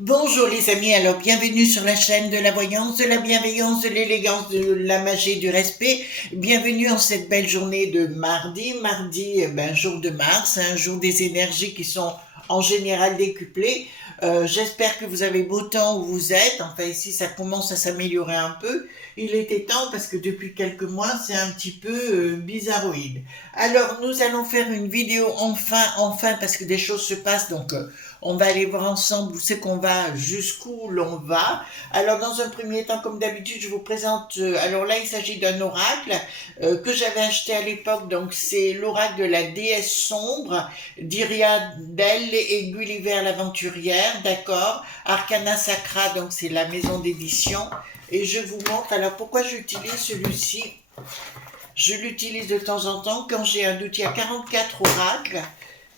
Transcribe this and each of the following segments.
Bonjour les amis, alors bienvenue sur la chaîne de la voyance, de la bienveillance, de l'élégance, de la magie, du respect. Bienvenue en cette belle journée de mardi. Mardi, jour de Mars, un jour des énergies qui sont en général décuplées. J'espère que vous avez beau temps où vous êtes. Enfin ici, ça commence à s'améliorer un peu. Il était temps parce que depuis quelques mois, c'est un petit peu bizarroïde. Alors, nous allons faire une vidéo enfin, parce que des choses se passent, donc on va aller voir ensemble où c'est qu'on va, jusqu'où l'on va. Alors, dans un premier temps, comme d'habitude, je vous présente, alors là, il s'agit d'un oracle que j'avais acheté à l'époque, donc c'est l'oracle de la déesse sombre, d'Iriadel et Gulliver l'aventurière, d'accord, Arcana Sacra, donc c'est la maison d'édition, et je vous montre, alors pourquoi j'utilise celui-ci. Je l'utilise de temps en temps quand j'ai un doute. Il y a 44 oracles.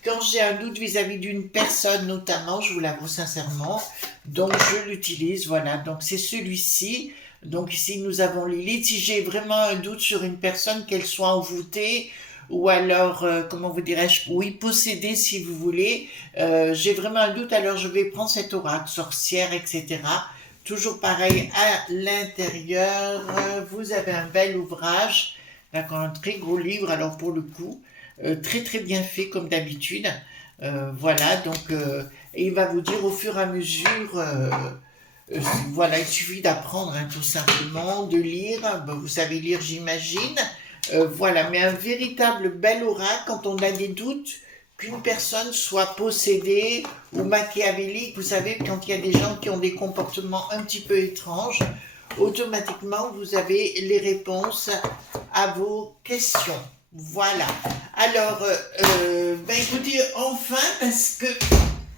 Quand j'ai un doute vis-à-vis d'une personne notamment, je vous l'avoue sincèrement, donc je l'utilise, voilà. Donc c'est celui-ci. Donc ici nous avons Lilith. Si j'ai vraiment un doute sur une personne, qu'elle soit envoûtée ou alors, comment vous dirais-je, oui, possédée si vous voulez, j'ai vraiment un doute, alors je vais prendre cet oracle, sorcière, etc. Toujours pareil, à l'intérieur, vous avez un bel ouvrage, d'accord, un très gros livre, alors pour le coup, très très bien fait comme d'habitude. Voilà, donc et il va vous dire au fur et à mesure, voilà, il suffit d'apprendre hein, tout simplement, de lire, ben, vous savez lire j'imagine, voilà, mais un véritable bel oracle quand on a des doutes qu'une personne soit possédée ou machiavélique, vous savez, quand il y a des gens qui ont des comportements un petit peu étranges, automatiquement vous avez les réponses à vos questions. Voilà. Alors, écoutez, enfin, parce que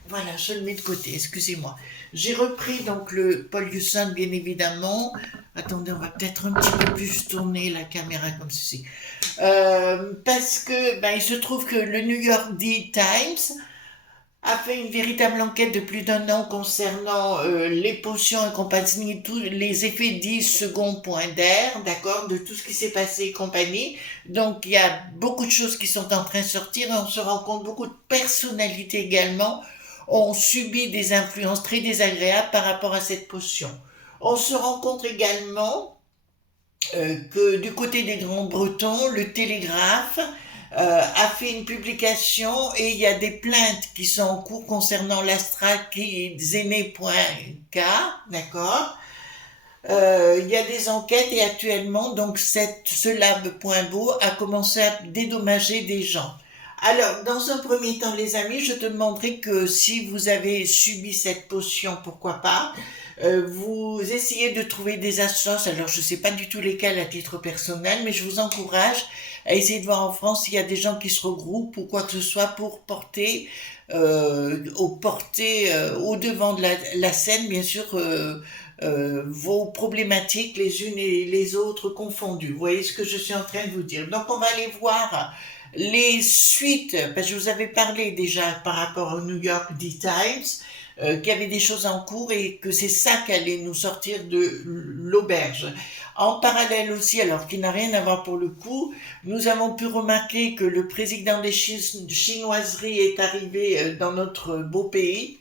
voilà, je le mets de côté, excusez-moi. J'ai repris donc le Paul Husson, bien évidemment. Attendez, on va peut-être un petit peu plus tourner la caméra comme ceci. Parce que il se trouve que le New York Times a fait une véritable enquête de plus d'un an concernant les potions et compagnie, tous les effets 10 secondes point d'air, d'accord, de tout ce qui s'est passé et compagnie. Donc il y a beaucoup de choses qui sont en train de sortir et on se rend compte beaucoup de personnalités également ont subi des influences très désagréables par rapport à cette potion. On se rend compte également que du côté des Grands Bretons, le Télégraphe a fait une publication et il y a des plaintes qui sont en cours concernant l'astralkizene.k, d'accord. Il y a des enquêtes et actuellement, donc ce lab.bo a commencé à dédommager des gens. Alors, dans un premier temps, les amis, je te demanderai que si vous avez subi cette potion, pourquoi pas, vous essayez de trouver des astuces. Alors, je ne sais pas du tout lesquelles à titre personnel, mais je vous encourage à essayer de voir en France s'il y a des gens qui se regroupent ou quoi que ce soit pour porter, au devant de la scène, bien sûr, vos problématiques les unes et les autres confondues. Vous voyez ce que je suis en train de vous dire. Donc, on va aller voir les suites, parce que je vous avais parlé déjà par rapport au New York Times, qu'il y avait des choses en cours et que c'est ça qui allait nous sortir de l'auberge. En parallèle aussi, alors qui n'a rien à voir pour le coup, nous avons pu remarquer que le président des chinoiseries est arrivé dans notre beau pays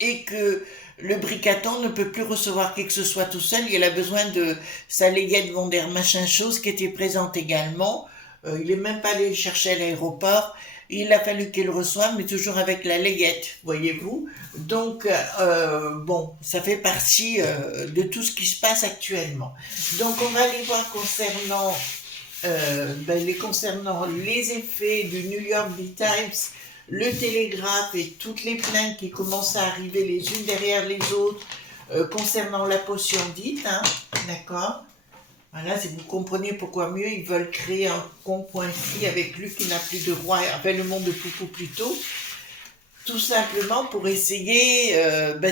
et que le bricaton ne peut plus recevoir qui que ce soit tout seul, il a besoin de sa Léguette von der machin chose qui était présente également. Il n'est même pas allé le chercher à l'aéroport. Il a fallu qu'il le reçoive, mais toujours avec la Léguette, voyez-vous. Donc, bon, ça fait partie de tout ce qui se passe actuellement. Donc, on va aller voir concernant les effets du New York Times, le Télégraphe et toutes les plaintes qui commencent à arriver les unes derrière les autres concernant la potion dite, hein, d'accord. Voilà, si vous comprenez pourquoi mieux ils veulent créer un con.fi avec lui qui n'a plus de roi, enfin le monde de Poupou plutôt, tout simplement pour essayer,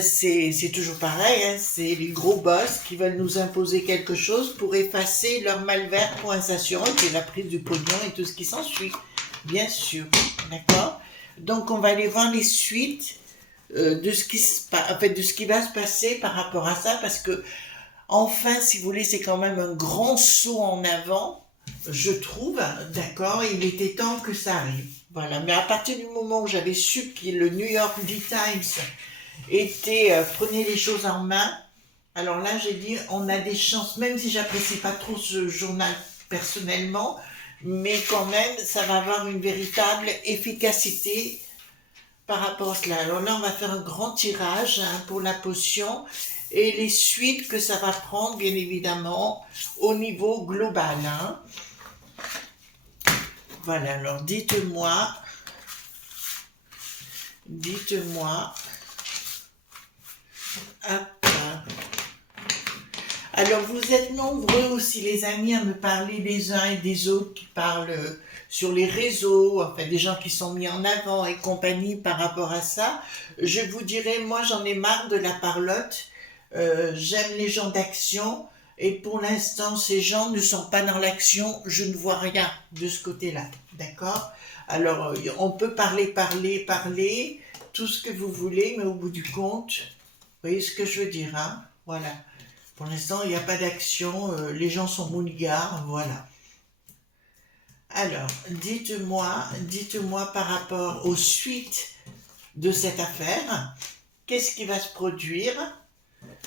c'est toujours pareil, hein, c'est les gros boss qui veulent nous imposer quelque chose pour effacer leur malvers pour s'assurer que la prise du pognon et tout ce qui s'ensuit, bien sûr, d'accord. Donc on va aller voir les suites de ce qui va se passer par rapport à ça, parce que enfin, si vous voulez, c'est quand même un grand saut en avant, je trouve, d'accord, il était temps que ça arrive. Voilà, mais à partir du moment où j'avais su que le New York Times était prenez les choses en main. Alors là, j'ai dit, on a des chances, même si j'apprécie pas trop ce journal personnellement, mais quand même, ça va avoir une véritable efficacité par rapport à cela. Alors là, on va faire un grand tirage pour la potion et les suites que ça va prendre, bien évidemment, au niveau global. Voilà, alors dites-moi, hop. Alors vous êtes nombreux aussi les amis à me parler des uns et des autres qui parlent sur les réseaux, enfin des gens qui sont mis en avant et compagnie par rapport à ça. Je vous dirais, moi j'en ai marre de la parlotte. J'aime les gens d'action et pour l'instant ces gens ne sont pas dans l'action, je ne vois rien de ce côté-là, d'accord? Alors on peut parler, tout ce que vous voulez, mais au bout du compte, vous voyez ce que je veux dire, hein? Voilà. Pour l'instant, il n'y a pas d'action, les gens sont mounigards, voilà. Alors, dites-moi par rapport aux suites de cette affaire, qu'est-ce qui va se produire,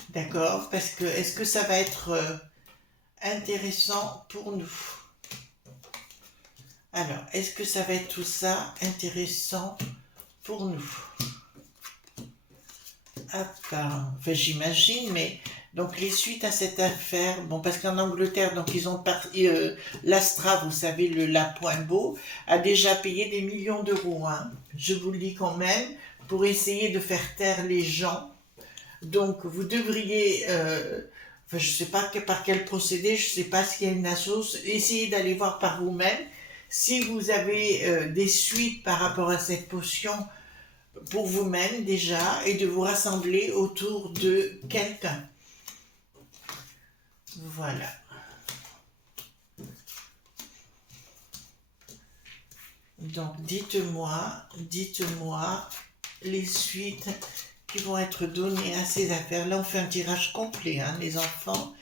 d'accord? Parce que, est-ce que ça va être intéressant pour nous? Alors, est-ce que ça va être tout ça intéressant pour nous? Enfin, j'imagine, mais donc les suites à cette affaire, bon, parce qu'en Angleterre, donc ils ont l'Astra, vous savez, la Poimbeau, a déjà payé des millions d'euros, hein, je vous le dis quand même, pour essayer de faire taire les gens. Donc vous devriez, enfin, je ne sais pas par quel procédé, je ne sais pas s'il y a une assoce, essayez d'aller voir par vous-même si vous avez des suites par rapport à cette potion pour vous-même déjà et de vous rassembler autour de quelqu'un. Voilà. Donc dites-moi les suites qui vont être données à ces affaires. Là on fait un tirage complet, hein, les enfants.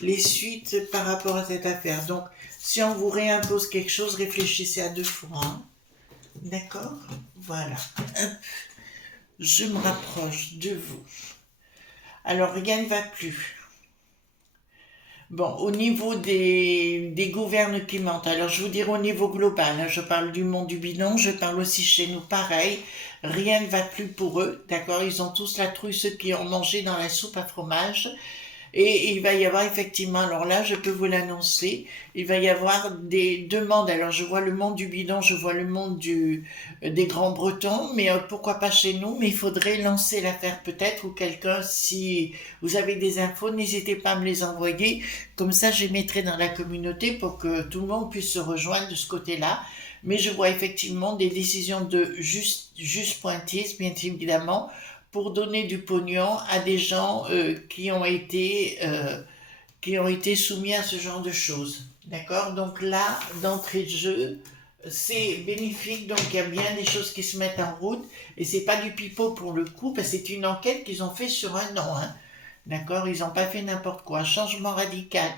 Les suites par rapport à cette affaire. Donc si on vous réimpose quelque chose, réfléchissez à deux fois. Hein. D'accord? Voilà. Je me rapproche de vous. Alors rien ne va plus. Bon, au niveau des gouvernes qui mentent, alors je vous dirais au niveau global, hein, je parle du monde du bidon, je parle aussi chez nous, pareil, rien ne va plus pour eux, d'accord? Ils ont tous la trouille, ceux qui ont mangé dans la soupe à fromage. Et il va y avoir effectivement, alors là, je peux vous l'annoncer, il va y avoir des demandes. Alors, je vois le monde du bidon, je vois le monde des Grands-Bretons, mais pourquoi pas chez nous? Mais il faudrait lancer l'affaire peut-être, ou quelqu'un, si vous avez des infos, n'hésitez pas à me les envoyer. Comme ça, je les mettrai dans la communauté pour que tout le monde puisse se rejoindre de ce côté-là. Mais je vois effectivement des décisions de juste pointise, bien évidemment, pour donner du pognon à des gens qui ont été soumis à ce genre de choses. D'accord? Donc là, d'entrée de jeu, c'est bénéfique, donc il y a bien des choses qui se mettent en route, et c'est pas du pipeau pour le coup, parce que c'est une enquête qu'ils ont fait sur un an. Hein. D'accord? Ils n'ont pas fait n'importe quoi. Changement radical.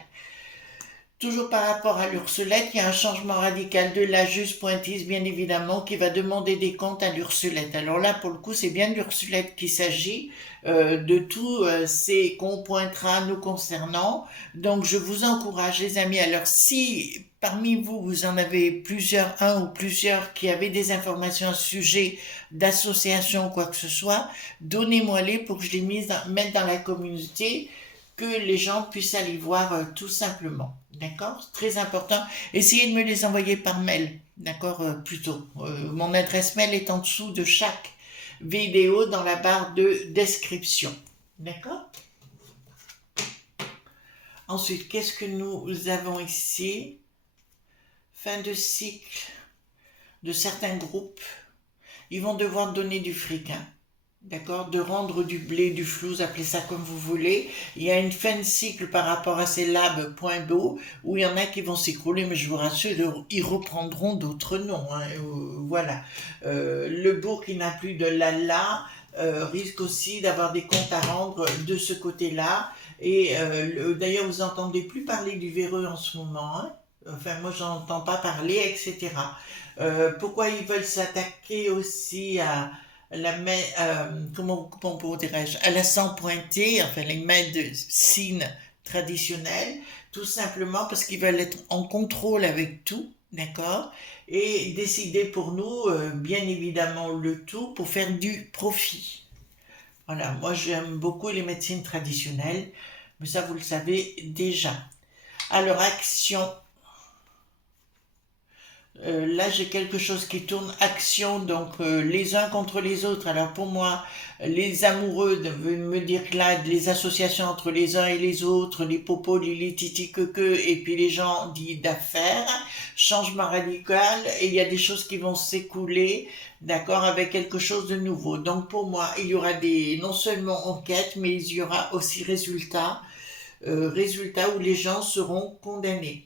Toujours par rapport à l'Ursulette, il y a un changement radical de la juge pointise, bien évidemment, qui va demander des comptes à l'Ursulette. Alors là, pour le coup, c'est bien de l'Ursulette qu'il s'agit, de tous ces qu'on pointera nous concernant. Donc, je vous encourage, les amis. Alors, si parmi vous, vous en avez plusieurs, un ou plusieurs, qui avaient des informations à ce sujet d'association ou quoi que ce soit, donnez-moi-les pour que je les mette dans la communauté, que les gens puissent aller voir tout simplement. D'accord? Très important. Essayez de me les envoyer par mail. D'accord? Plutôt. Mon adresse mail est en dessous de chaque vidéo dans la barre de description. D'accord? Ensuite, qu'est-ce que nous avons ici? Fin de cycle de certains groupes. Ils vont devoir donner du fric. Hein? D'accord, de rendre du blé, du flouze, appelez ça comme vous voulez. Il y a une fin de cycle par rapport à ces labs point d'eau où il y en a qui vont s'écrouler, mais je vous rassure, ils reprendront d'autres noms. Hein, voilà. Le bourg qui n'a plus de lala risque aussi d'avoir des comptes à rendre de ce côté-là. Et d'ailleurs, vous n'entendez plus parler du véreux en ce moment. Hein. Enfin, moi, j'en entends pas parler, etc. Pourquoi ils veulent s'attaquer aussi la main, comment dirais-je, à la sang pointé, enfin les mains de signes traditionnels, tout simplement parce qu'ils veulent être en contrôle avec tout, d'accord, et décider pour nous, bien évidemment, le tout pour faire du profit. Voilà, moi j'aime beaucoup les médecines traditionnelles, mais ça vous le savez déjà. Alors, action. Là, j'ai quelque chose qui tourne action, donc les uns contre les autres. Alors pour moi, les amoureux veulent me dire que là, les associations entre les uns et les autres, les popos, les titi que, et puis les gens dits d'affaires, changement radical, et il y a des choses qui vont s'écouler, d'accord, avec quelque chose de nouveau. Donc pour moi, il y aura des, non seulement enquêtes, mais il y aura aussi résultats où les gens seront condamnés.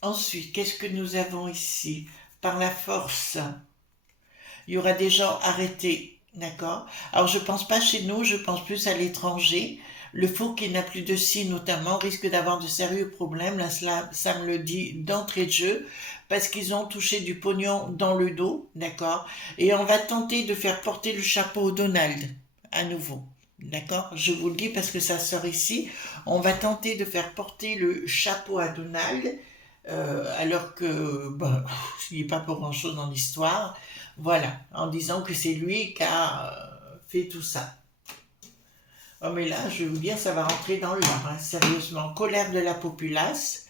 Ensuite, qu'est-ce que nous avons ici? Par la force, il y aura des gens arrêtés, d'accord? Alors, je pense pas chez nous, je pense plus à l'étranger. Le faux qui n'a plus de scie, notamment, risque d'avoir de sérieux problèmes. Là, cela, ça me le dit d'entrée de jeu, parce qu'ils ont touché du pognon dans le dos, d'accord? Et on va tenter de faire porter le chapeau au Donald, à nouveau. D'accord? Je vous le dis parce que ça sort ici. On va tenter de faire porter le chapeau à Donald alors que ben, il n'est pas pour grand-chose dans l'histoire. Voilà, en disant que c'est lui qui a fait tout ça. Oh, mais là, je vais vous dire, ça va rentrer dans l'art, hein, sérieusement. Colère de la populace,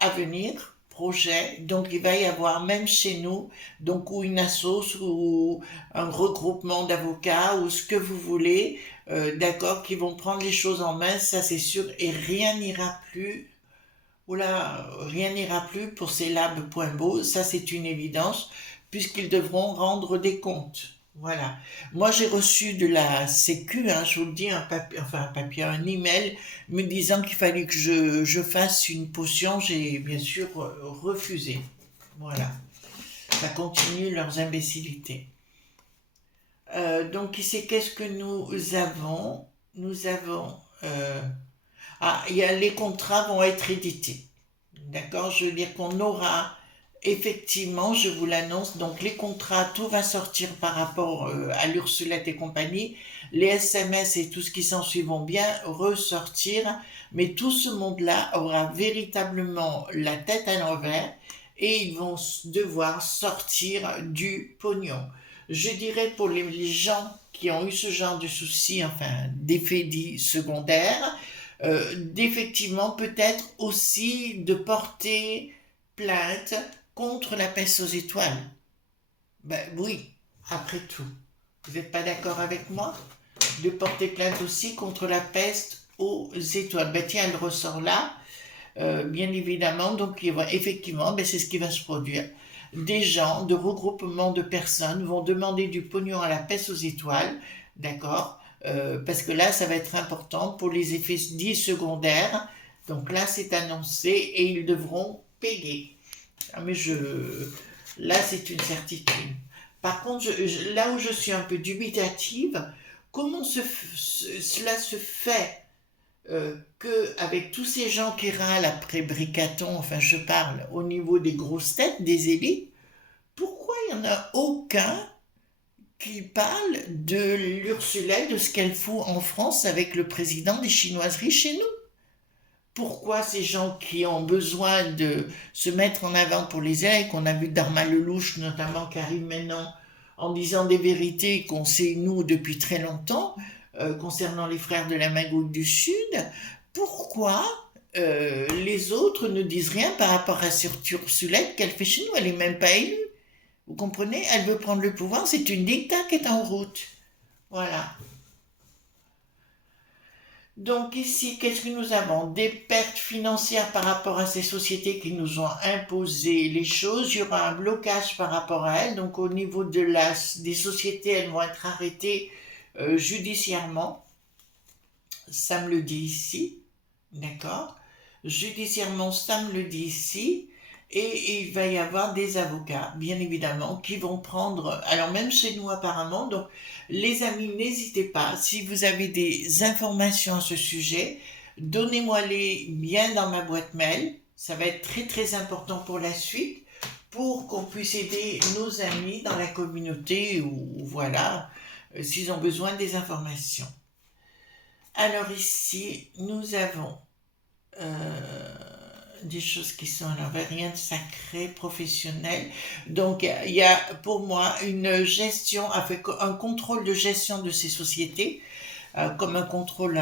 avenir, projet. Donc, il va y avoir, même chez nous, donc, ou une assoce, ou un regroupement d'avocats, ou ce que vous voulez, d'accord, qui vont prendre les choses en main, ça c'est sûr, et rien n'ira plus. Oula, rien n'ira plus pour ces labs point beau, ça c'est une évidence, puisqu'ils devront rendre des comptes. Voilà. Moi j'ai reçu de la Sécu, hein, je vous le dis, un papier, un email me disant qu'il fallait que je fasse une potion. J'ai bien sûr refusé. Voilà. Ça continue leurs imbécilités. Donc ici, qu'est-ce que nous avons? Nous avons les contrats vont être édités. D'accord? Je veux dire qu'on aura effectivement, je vous l'annonce, donc les contrats, tout va sortir par rapport à l'Ursulette et compagnie. Les SMS et tout ce qui s'ensuit vont bien ressortir, mais tout ce monde-là aura véritablement la tête à l'envers et ils vont devoir sortir du pognon. Je dirais pour les gens qui ont eu ce genre de soucis, enfin d'effets dits secondaires, d'effectivement peut-être aussi de porter plainte contre la peste aux étoiles. Ben oui, après tout. Vous n'êtes pas d'accord avec moi? De porter plainte aussi contre la peste aux étoiles. Ben tiens, elle ressort là, bien évidemment. Donc effectivement, ben, c'est ce qui va se produire. Des gens de regroupement de personnes vont demander du pognon à la peste aux étoiles, d'accord? Parce que là, ça va être important pour les effets dits secondaires. Donc là, c'est annoncé et ils devront payer. Ah, mais là, c'est une certitude. Par contre, là où je suis un peu dubitative, comment cela se fait que avec tous ces gens qui râlent après Bricaton, enfin je parle au niveau des grosses têtes, des élites, pourquoi il n'y en a aucun qui parle de l'Ursulette, de ce qu'elle fout en France avec le président des chinoiseries chez nous? Pourquoi ces gens qui ont besoin de se mettre en avant pour les aides, qu'on a vu Darma Lelouch notamment qui arrive maintenant en disant des vérités qu'on sait nous depuis très longtemps concernant les frères de la Magouille du Sud, pourquoi les autres ne disent rien par rapport à cette Ursulette qu'elle fait chez nous? Elle n'est même pas élue. Vous comprenez? Elle veut prendre le pouvoir, c'est une dicta qui est en route. Voilà. Donc ici, qu'est-ce que nous avons? Des pertes financières par rapport à ces sociétés qui nous ont imposé les choses. Il y aura un blocage par rapport à elles. Donc au niveau des sociétés, elles vont être arrêtées judiciairement. Ça me le dit ici. D'accord? Judiciairement, ça me le dit ici. Et il va y avoir des avocats, bien évidemment, qui vont prendre, alors même chez nous apparemment, donc les amis, n'hésitez pas, si vous avez des informations à ce sujet, donnez-moi-les bien dans ma boîte mail, ça va être très très important pour la suite, pour qu'on puisse aider nos amis dans la communauté ou voilà, s'ils ont besoin des informations. Alors ici, nous avons des choses qui sont alors rien de sacré, professionnel. Donc il y a pour moi une gestion, avec un contrôle de gestion de ces sociétés, comme un contrôle,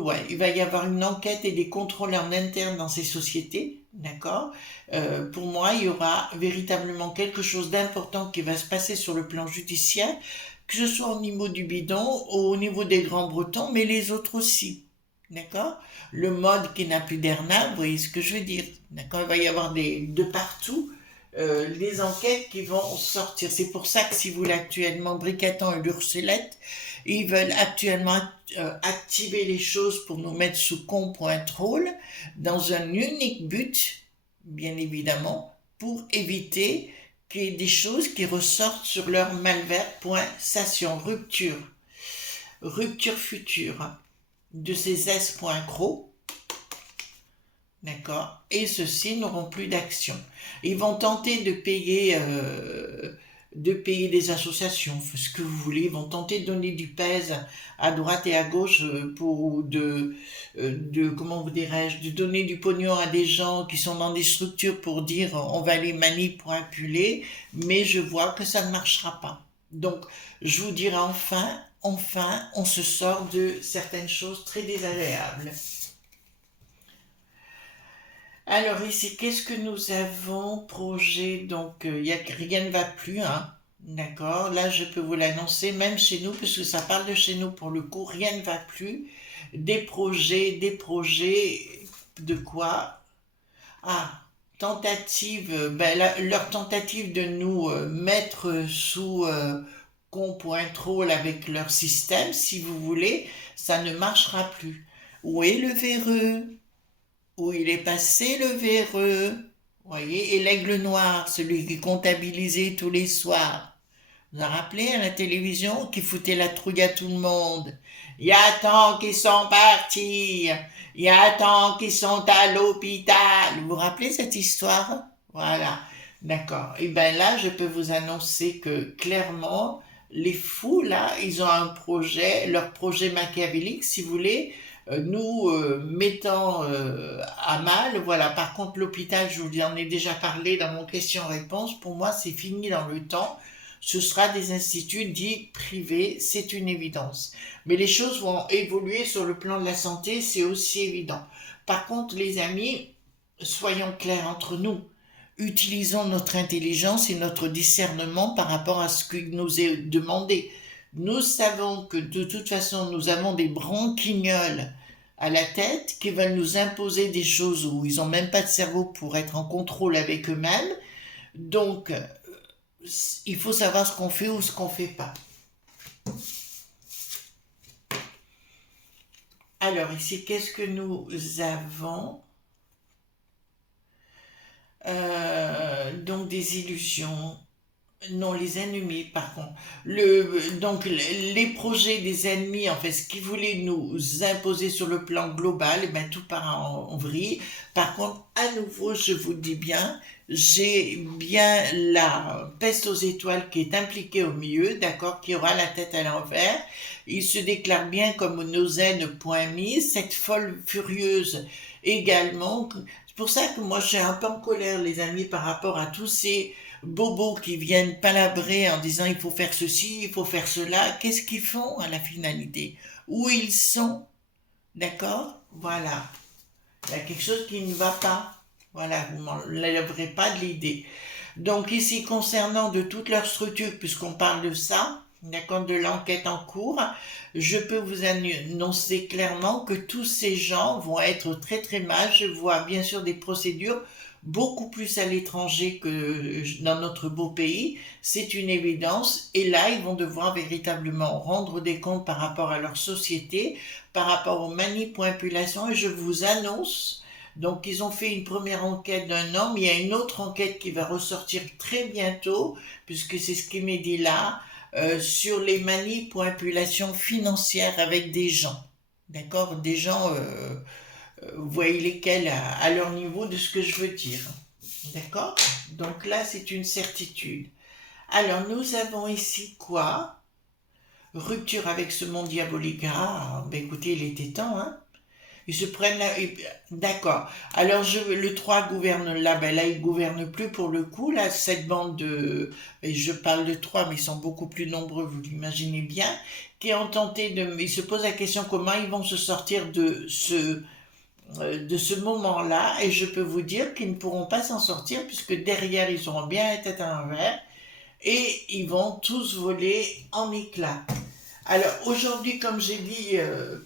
ouais, il va y avoir une enquête et des contrôles en interne dans ces sociétés, d'accord. Pour moi, il y aura véritablement quelque chose d'important qui va se passer sur le plan judiciaire, que ce soit au niveau du bidon ou au niveau des Grands Bretons, mais les autres aussi. D'accord. Le mode qui n'a plus d'ERNA, vous voyez ce que je veux dire. D'accord. Il va y avoir de partout les enquêtes qui vont sortir. C'est pour ça que si vous voulez actuellement, Bricatan et l'Ursulette, ils veulent actuellement activer les choses pour nous mettre sous contrôle dans un unique but, bien évidemment, pour éviter qu'il y ait des choses qui ressortent sur leur malvers.station, rupture future de ces S.cro, d'accord, et ceux-ci n'auront plus d'action. Ils vont tenter de payer des associations, ce que vous voulez, ils vont tenter de donner du pèse à droite et à gauche pour comment vous dirais-je, de donner du pognon à des gens qui sont dans des structures pour dire on va les manipuler, mais je vois que ça ne marchera pas. Donc, je vous dirai enfin, on se sort de certaines choses très désagréables. Alors ici, qu'est-ce que nous avons? Projet, donc rien ne va plus, hein. D'accord, là je peux vous l'annoncer, même chez nous, puisque ça parle de chez nous pour le coup, rien ne va plus. Des projets, de quoi? Ah, leur tentative de nous mettre sous contrôle avec leur système, si vous voulez, ça ne marchera plus. Où est le véreux? Où il est passé le véreux? Voyez, et l'aigle noir, celui qui comptabilisait tous les soirs. Vous vous rappelez à la télévision qui foutait la trouille à tout le monde? Il y a tant qui sont partis, il y a tant qui sont à l'hôpital. Vous vous rappelez cette histoire? Voilà, d'accord. Et bien là, je peux vous annoncer que clairement, les fous, là, ils ont un projet, leur projet machiavélique, si vous voulez, nous mettant à mal. Voilà, par contre, l'hôpital, je vous en ai déjà parlé dans mon question-réponse, pour moi, c'est fini dans le temps. Ce sera des instituts dits privés, c'est une évidence. Mais les choses vont évoluer sur le plan de la santé, c'est aussi évident. Par contre, les amis, soyons clairs entre nous. Utilisons notre intelligence et notre discernement par rapport à ce qui nous est demandé. Nous savons que de toute façon, nous avons des branquignoles à la tête qui veulent nous imposer des choses où ils n'ont même pas de cerveau pour être en contrôle avec eux-mêmes. Donc, il faut savoir ce qu'on fait ou ce qu'on ne fait pas. Alors ici, qu'est-ce que nous avons? Donc des illusions. Non, les ennemis, par contre. Donc, les projets des ennemis, en fait, ce qu'ils voulaient nous imposer sur le plan global, eh ben, tout part en vrille. Par contre, à nouveau, je vous dis bien, j'ai bien la peste aux étoiles qui est impliquée au milieu, d'accord, qui aura la tête à l'envers. Il se déclare bien comme nos mise, cette folle furieuse également. C'est pour ça que moi, je suis un peu en colère, les amis, par rapport à tous ces bobos qui viennent palabrer en disant il faut faire ceci, il faut faire cela. Qu'est-ce qu'ils font à la finalité? Où ils sont? D'accord? Voilà. Il y a quelque chose qui ne va pas. Voilà, vous ne m'enlèverez pas de l'idée. Donc ici, concernant de toute leur structure, puisqu'on parle de ça, d'accord, de l'enquête en cours, je peux vous annoncer clairement que tous ces gens vont être très très mal. Je vois bien sûr des procédures beaucoup plus à l'étranger que dans notre beau pays, c'est une évidence. Et là, ils vont devoir véritablement rendre des comptes par rapport à leur société, par rapport aux manipulations. Et je vous annonce, donc ils ont fait une première enquête d'1 an, mais il y a une autre enquête qui va ressortir très bientôt, puisque c'est ce qui m'est dit là, sur les manipulations financières avec des gens. D'accord? Des gens... vous voyez lesquels à leur niveau de ce que je veux dire. D'accord? Donc là, c'est une certitude. Alors, nous avons ici quoi? Rupture avec ce monde diabolique. Ah, ben écoutez, il était temps, hein? Ils se prennent là. D'accord. Alors, le 3 gouverne là. Ben là, il gouverne plus pour le coup. Là, cette bande de. Et je parle de 3, mais ils sont beaucoup plus nombreux, vous l'imaginez bien. Qui ont tenté de. Ils se posent la question comment ils vont se sortir de ce moment-là. Et je peux vous dire qu'ils ne pourront pas s'en sortir puisque derrière, ils auront bien la tête à l'envers. Et ils vont tous voler en éclats. Alors aujourd'hui, comme j'ai dit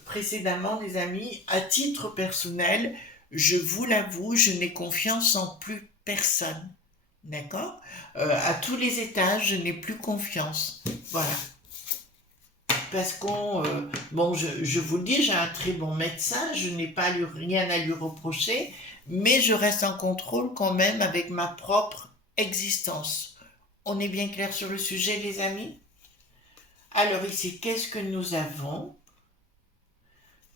précédemment, les amis, à titre personnel, je vous l'avoue, je n'ai confiance en plus personne. D'accord. À tous les étages, je n'ai plus confiance. Voilà. Parce bon, je vous le dis, j'ai un très bon médecin, je n'ai pas rien à lui reprocher, mais je reste en contrôle quand même avec ma propre existence. On est bien clair sur le sujet, les amis? Alors ici, qu'est-ce que nous avons?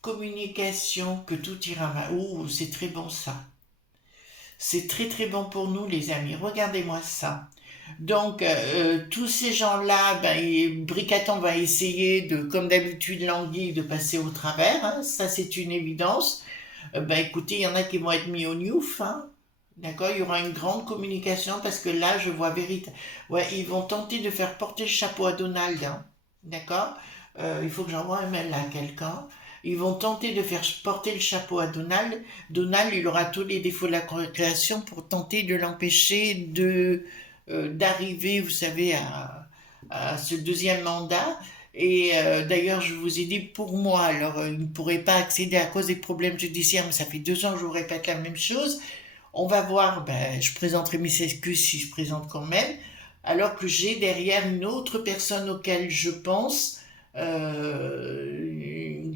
Communication, que tout ira mal. Ouh, c'est très bon ça. C'est très très bon pour nous, les amis. Regardez-moi ça. Donc, tous ces gens-là, ben, Bricaton va essayer de, comme d'habitude, l'anguille, de passer au travers. Hein. Ça, c'est une évidence. Ben, écoutez, il y en a qui vont être mis au newf. Hein. D'accord, il y aura une grande communication parce que là, je vois vérité. Ouais, ils vont tenter de faire porter le chapeau à Donald. Hein. D'accord. Il faut que j'envoie un mail à quelqu'un. Ils vont tenter de faire porter le chapeau à Donald. Donald, il aura tous les défauts de la création pour tenter de l'empêcher d'arriver, vous savez, à ce deuxième mandat. Et d'ailleurs, je vous ai dit, pour moi, alors il ne pourrait pas accéder à cause des problèmes judiciaires, mais ça fait 2 ans que je vous répète la même chose. On va voir, ben, je présenterai mes excuses si je présente quand même, alors que j'ai derrière une autre personne auquel je pense,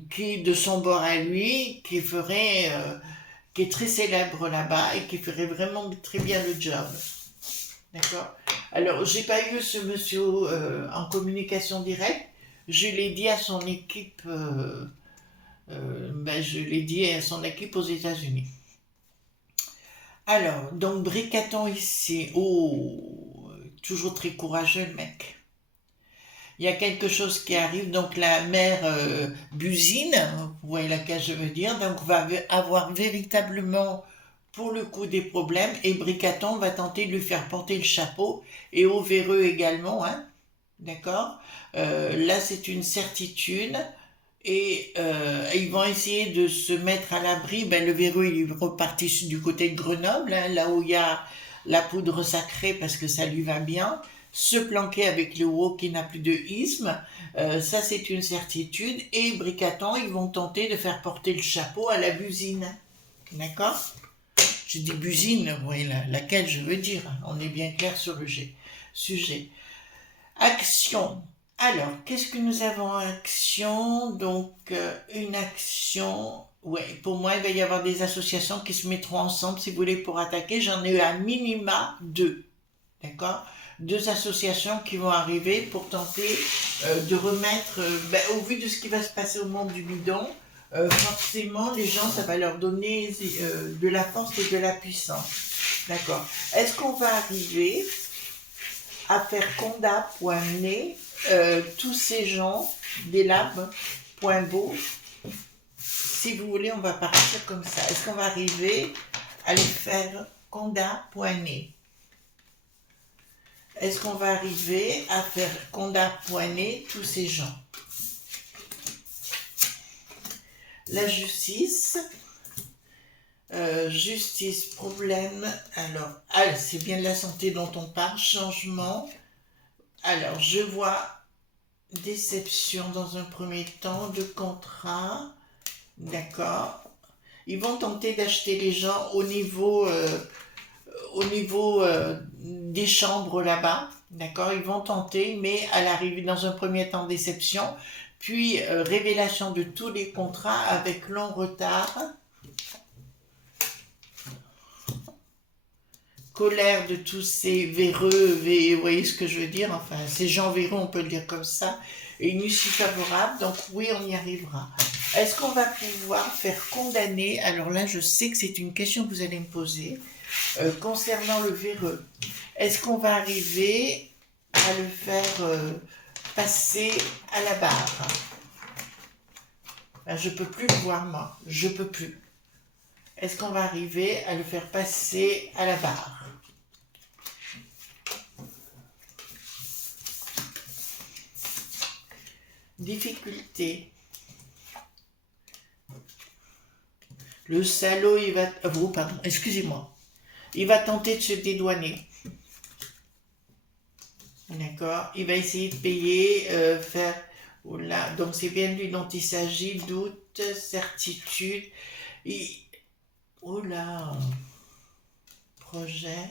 qui est de son bord à lui, qui est très célèbre là-bas et qui ferait vraiment très bien le job. D'accord. Alors, j'ai pas eu ce monsieur en communication directe. Je l'ai dit à son équipe, ben, je l'ai dit à son équipe aux États-Unis. Alors, donc Bricaton ici. Oh, toujours très courageux le mec. Il y a quelque chose qui arrive, donc la mère Busine, vous voyez laquelle je veux dire, donc va avoir véritablement pour le coup des problèmes et Bricaton va tenter de lui faire porter le chapeau et au véreux également, hein, d'accord. Là c'est une certitude et ils vont essayer de se mettre à l'abri. Ben, le véreux il est reparti du côté de Grenoble, hein, là où il y a la poudre sacrée parce que ça lui va bien. Se planquer avec le haut qui n'a plus de isme, ça c'est une certitude. Et Bricaton, ils vont tenter de faire porter le chapeau à la Busine. D'accord. Je dis Busine, vous voyez laquelle je veux dire. On est bien clair sur le sujet. Action. Alors, qu'est-ce que nous avons en action? Donc, une action. Ouais, pour moi, il va y avoir des associations qui se mettront ensemble, si vous voulez, pour attaquer. J'en ai eu à minima 2. D'accord? 2 associations qui vont arriver pour tenter de remettre, ben, au vu de ce qui va se passer au monde du bidon, forcément, les gens, ça va leur donner de la force et de la puissance. D'accord. Est-ce qu'on va arriver à faire conda, point nez, tous ces gens des labs, point beau? Si vous voulez, on va partir comme ça. Est-ce qu'on va arriver à les faire conda, point nez? Est-ce qu'on va arriver à faire condamner tous ces gens? La justice, justice, problème, alors, c'est bien de la santé dont on parle, changement. Alors, je vois déception dans un premier temps, de contrat, d'accord. Ils vont tenter d'acheter les gens au niveau des chambres là-bas, d'accord, ils vont tenter, mais à l'arrivée, dans un premier temps, déception, puis révélation de tous les contrats avec long retard, colère de tous ces véreux, vous voyez ce que je veux dire, enfin, ces gens véreux, on peut le dire comme ça, et une issue favorable, donc oui, on y arrivera. Est-ce qu'on va pouvoir faire condamner? Alors là, je sais que c'est une question que vous allez me poser. concernant le véreux, est-ce qu'on va arriver à le faire passer à la barre? Ben, je peux plus le voir, moi. Je peux plus. Est-ce qu'on va arriver à le faire passer à la barre? Difficulté. Le salaud, il va... Oh, pardon, excusez-moi. Il va tenter de se dédouaner. D'accord? Il va essayer de payer, faire... Oh là, donc c'est bien de lui dont il s'agit. Doute, certitude. Oh là, projet.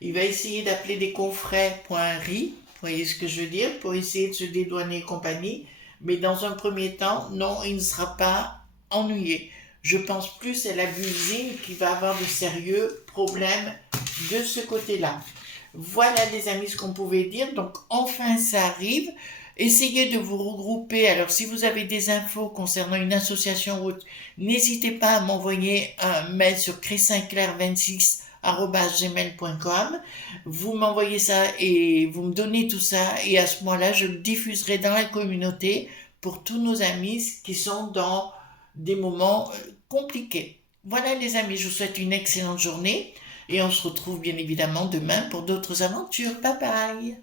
Il va essayer d'appeler des confrères.ri, vous voyez ce que je veux dire, pour essayer de se dédouaner et compagnie. Mais dans un premier temps, non, il ne sera pas ennuyé. Je pense plus à la Busine qui va avoir de sérieux problèmes de ce côté-là. Voilà les amis ce qu'on pouvait dire. Donc enfin ça arrive. Essayez de vous regrouper. Alors si vous avez des infos concernant une association ou autre, n'hésitez pas à m'envoyer un mail sur chrissinclair26@gmail.com. Vous m'envoyez ça et vous me donnez tout ça et à ce moment-là, je le diffuserai dans la communauté pour tous nos amis qui sont dans des moments compliqués. Voilà les amis, je vous souhaite une excellente journée et on se retrouve bien évidemment demain pour d'autres aventures. Bye bye.